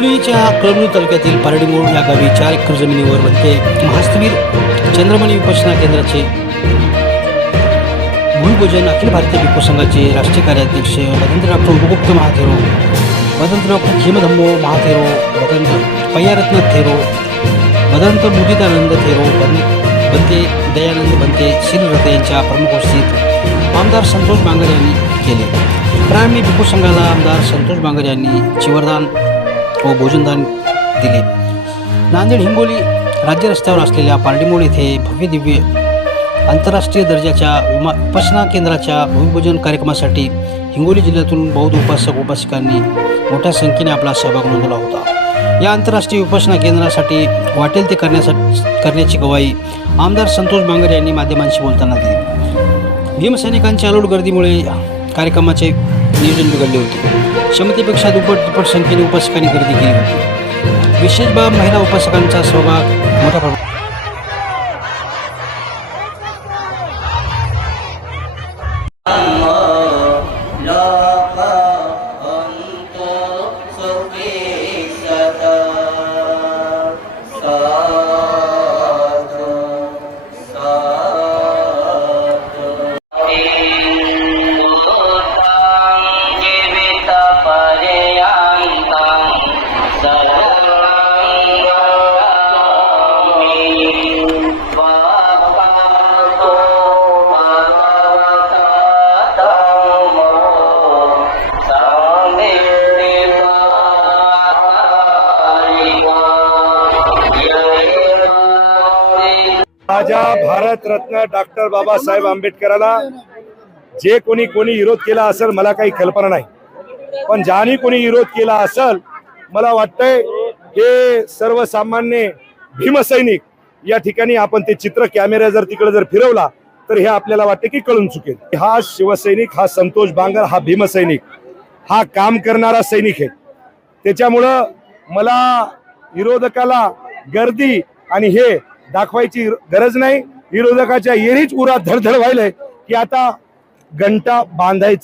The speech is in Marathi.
हिंगोलीच्या कळमूर तालुक्यातील पारडीमोड या गावी चार एकर जमिनीवर बनते महास्तवीर चंद्रमणी उपासना केंद्राचे भूमिपूजन अखिल भारतीय भिक्खू संघाचे राष्ट्रीय कार्याध्यक्ष वदंत डॉक्टर उपगुप्त महाथेरो वदंत डॉक्टर हेमधम्मो महाथेरो वदंत पय्यारत्न थेरो वदंत मुदितानंद थेरो बन बनते दयानंद बनते श्रीरथ यांच्या प्रमुख उपस्थित आमदार संतोष बांगर यांनी केले. प्रारंभी भिक्खू संघाला आमदार संतोष बांगर यांनी चिवरदान व भोजनदान दिले. नांदेड हिंगोली राज्य रस्त्यावर असलेल्या पारडीमोड येथे भव्य दिव्य आंतरराष्ट्रीय दर्जाच्या विमा उपासना केंद्राच्या भूमिपूजन कार्यक्रमासाठी हिंगोली जिल्ह्यातून बौद्ध उपासक उपासिकांनी मोठ्या संख्येने आपला सहभाग नोंदवला होता. या आंतरराष्ट्रीय उपासना केंद्रासाठी वाटेल ते करण्यासाठी करण्याची गवाही आमदार संतोष बांगर यांनी माध्यमांशी बोलताना दिली. भीमसैनिकांच्या अलोट गर्दीमुळे कार्यक्रमाचे नियोजन बिघडले होते. क्षमतेपेक्षा दुप्पट दुप्पट संख्येने उपासकांनी गर्दी केली होती. विशेष बाब महिला उपासकांचा सहभाग मोठ्या प्रमाणात ज्या भारतरत्न डॉक्टर बाबासाहेब आंबेडकराला जे कोणी कोणी विरोध केला असेल मला काही कल्पना नाही. पण ज्याने कोणी विरोध केला असेल मला वाटतंय हे सर्वसामान्य भीमसैनिक या ठिकाणी आपण ते चित्र कॅमेरा जर तिकडे जर फिरवला तर हे आपल्याला वाटते की कळून चुकेल. हा शिवसैनिक हा संतोष बांगर हा भीमसैनिक हा काम करणारा सैनिक आहे. त्याच्यामुळं मला विरोधकाला गर्दी आणि हे दाखवायची गरज नाही. विरोधकाच्या येरीच उरात धडधड व्हायलंय की आता घंटा बांधायचं.